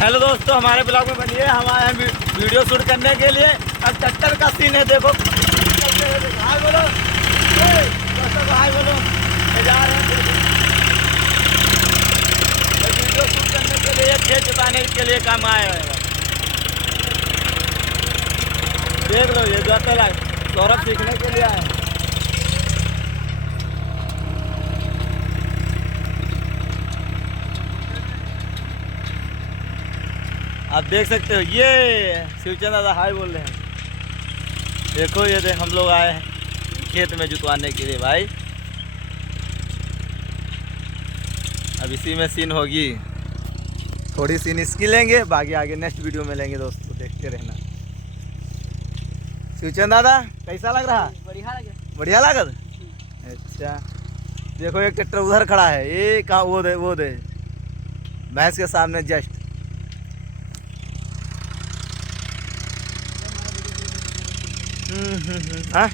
Hello दोस्तों, हमारे blog में बनिए। हम आए हैं वीडियो शूट करने के लिए। अब ट्रैक्टर का सीन है, देखो। हाय बोलो, दोस्तों को हाय बोलो। जा रहे हैं वीडियो शूट करने के लिए, खेत जोताने के लिए काम आए हैं। देख लो, ये जोते लाए सौरभ सीखने के लिए आए हैं। आप देख सकते हो, ये शिवचंद दादा हाय बोल रहे हैं। देखो ये देख, हम लोग आए हैं खेत में जुतवाने के लिए भाई। अब इसी में सीन होगी, थोड़ी सीन इसकी लेंगे, बाकी आगे नेक्स्ट वीडियो में लेंगे। दोस्तों देखते रहना। शिवचंद दादा कैसा लग रहा? बढ़िया लगा। अच्छा, देखो एक ट्रैक्टर उधर खड़ा है, ये कहाँ, वो दे भैंस के सामने जस्ट। हाँ